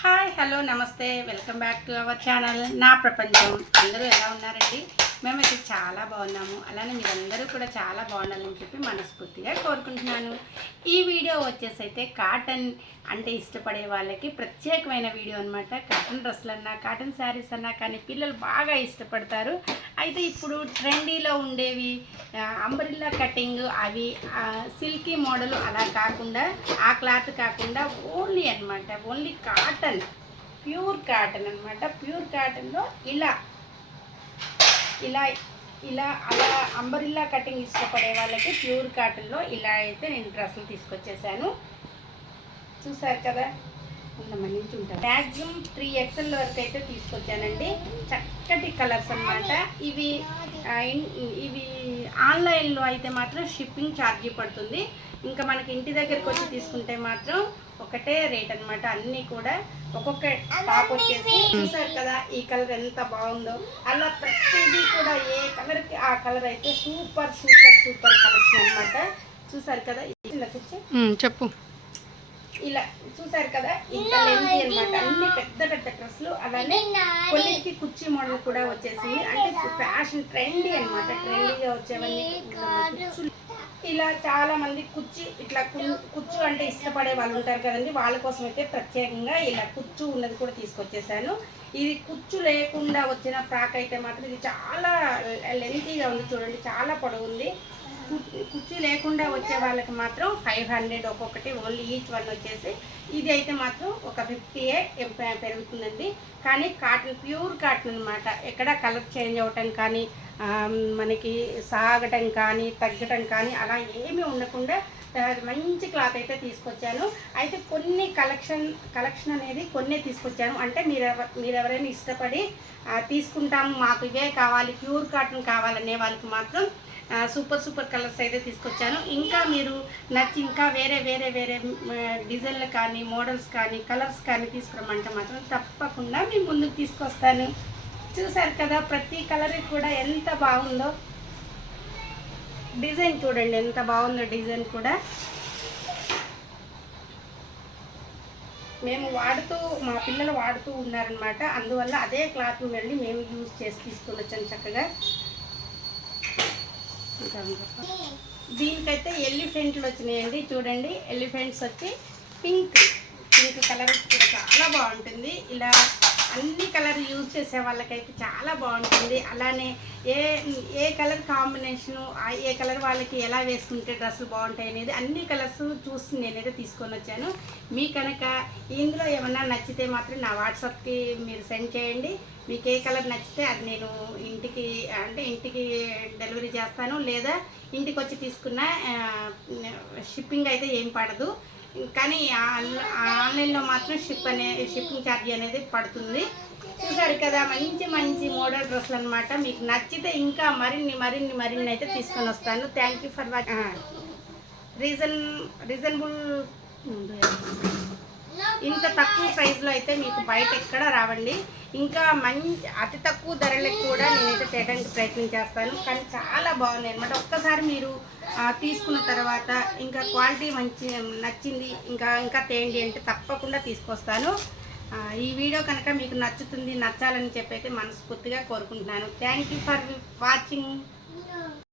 Hi hello నమస్తే welcome back to our channel నా ప్రపంచం. అందరూ ఎలా ఉన్నారండి? మేమైతే చాలా బాగున్నాము. అలానే మీరందరూ కూడా చాలా బాగుండాలని చెప్పి మనస్ఫూర్తిగా కోరుకుంటున్నాను. ఈ వీడియో వచ్చేసి అయితే కాటన్ అంటే ఇష్టపడే వాళ్ళకి ప్రత్యేకమైన వీడియో అనమాట. కాటన్ డ్రెస్సులు అన్నా కాటన్ శారీస్ అన్నా కానీ పిల్లలు బాగా ఇష్టపడతారు. అయితే ఇప్పుడు ట్రెండీలో ఉండేవి అంబ్రిల్లా కటింగ్, అవి సిల్కీ మోడల్ అలా కాకుండా, ఆ క్లాత్ కాకుండా ఓన్లీ కాటన్, ప్యూర్ కాటన్ అనమాట. ప్యూర్ కాటన్లో ఇలా ఇలా ఇలా అలా అంబరిల్లా కటింగ్ ఇష్టపడే వాళ్ళకి ప్యూర్ కాటన్లో ఇలా అయితే నేను డ్రెస్సులు తీసుకొచ్చేసాను. చూసారు కదా, నుంచి ఉంటాను. మ్యాక్సిమం 3XL వరకు అయితే తీసుకొచ్చానండి. చక్కటి కలర్స్ అనమాట. ఇవి ఆన్లైన్లో అయితే మాత్రం షిప్పింగ్ ఛార్జీ పడుతుంది. ఇంకా మనకి ఇంటి దగ్గరికి వచ్చి తీసుకుంటే మాత్రం ఒకటే రేట్ అనమాట. అన్నీ కూడా ఒక్కొక్క టాప్ వచ్చేసి చూసారు కదా, ఈ కలర్ ఎంత బాగుందో. అలా ప్రతిదీ కూడా ఏ కలర్కి ఆ కలర్ అయితే సూపర్ సూపర్ సూపర్ కలెక్షన్ అనమాట. చూసారు కదా, చెప్పు. ఇలా చూసారు కదా, ఇంత లెంతీ అనమాట. అన్ని పెద్ద పెద్ద డ్రెస్సులు. అలానే కొన్నిటికి కుర్చీ మోడల్ కూడా వచ్చేసింది. అంటే ఫ్యాషన్ ట్రెండీ అనమాట. ట్రెండీగా వచ్చేవన్నీ ఇలా చాలా మంది కుర్చీ, ఇట్లా కుర్చీ అంటే ఇష్టపడే వాళ్ళు ఉంటారు కదండి. వాళ్ళ కోసం అయితే ప్రత్యేకంగా ఇలా కుర్చీ ఉన్నది కూడా తీసుకొచ్చేసాను. ఇది కుర్చీ లేకుండా వచ్చిన ఫ్రాక్ అయితే మాత్రం ఇది చాలా లెంతీగా ఉంది. చూడండి, చాలా పొడవు ఉంది. కుర్చీ లేకుండా వచ్చే వాళ్ళకి మాత్రం 500 ఒక్కొక్కటి, ఓన్లీ ఈచ్ వన్ వచ్చేసి. ఇది అయితే మాత్రం ఒక 50 పెరుగుతుందండి. కానీ కాటన్, ప్యూర్ కాటన్ అనమాట. ఎక్కడ కలర్ చేంజ్ అవ్వటం కానీ, మనకి సాగటం కానీ తగ్గటం కానీ అలా ఏమీ ఉండకుండా మంచి క్లాత్ అయితే తీసుకొచ్చాను. అయితే కొన్ని కలెక్షన్ అనేది కొన్ని తీసుకొచ్చాను. అంటే మీరు ఎవరైనా ఇష్టపడి తీసుకుంటాము, మాకు ఇవే కావాలి, ప్యూర్ కాటన్ కావాలనే వాళ్ళకి మాత్రం సూపర్ కలర్స్ అయితే తీసుకొచ్చాను. ఇంకా మీరు నచ్చి ఇంకా వేరే డిజైన్లు కానీ, మోడల్స్ కానీ, కలర్స్ కానీ తీసుకురమ్మంటే మాత్రం తప్పకుండా మీ ముందుకు తీసుకొస్తాను. చూసారు కదా, ప్రతి కలర్ కూడా ఎంత బాగుందో. డిజైన్ చూడండి ఎంత బాగుందో. డిజైన్ కూడా మా పిల్లలు వాడుతూ ఉన్నారనమాట. అందువల్ల అదే క్లాత్ వెళ్ళి మేము యూజ్ చేసి తీసుకొని వచ్చాను చక్కగా. దీనికైతే ఎలిఫెంట్లు వచ్చినాయండి. చూడండి, ఎలిఫెంట్స్ వచ్చి పింక్ కలర్ కూడా చాలా బాగుంటుంది. ఇలా అన్ని కలర్ యూజ్ చేసే వాళ్ళకైతే చాలా బాగుంటుంది. అలానే ఏ కలర్ కాంబినేషను, ఏ కలర్ వాళ్ళకి ఎలా వేసుకుంటే డ్రెస్సులు బాగుంటాయి అనేది అన్ని కలర్స్ చూసి నేనైతే తీసుకొని వచ్చాను. మీ కనుక ఇందులో ఏమన్నా నచ్చితే మాత్రం నా వాట్సాప్కి మీరు సెండ్ చేయండి. మీకు ఏ కలర్ నచ్చితే అది నేను ఇంటికి డెలివరీ చేస్తాను. లేదా ఇంటికి వచ్చి తీసుకున్న షిప్పింగ్ అయితే ఏం పడదు. కానీ ఆన్లైన్లో మాత్రం షిప్పింగ్ ఛార్జీ అనేది పడుతుంది. చూసారు కదా, మంచి మోడల్ డ్రెస్సులు అనమాట. మీకు నచ్చితే ఇంకా మరిన్ని అయితే తీసుకొని వస్తాను. Thank you for watching. Reasonable ఇంత తక్కువ ప్రైస్లో అయితే మీకు బయట ఎక్కడ రావండి. ఇంకా అతి తక్కువ ధరలకు కూడా నేనైతే తేడానికి ప్రయత్నం చేస్తాను. కానీ చాలా బాగున్నాయి అనమాట. ఒక్కసారి మీరు తీసుకున్న తర్వాత ఇంకా క్వాలిటీ నచ్చింది, ఇంకా తేండి అంటే తప్పకుండా తీసుకొస్తాను. ఈ వీడియో కనుక మీకు నచ్చాలని చెప్పి అయితే మనస్ఫూర్తిగా కోరుకుంటున్నాను. Thank you for watching.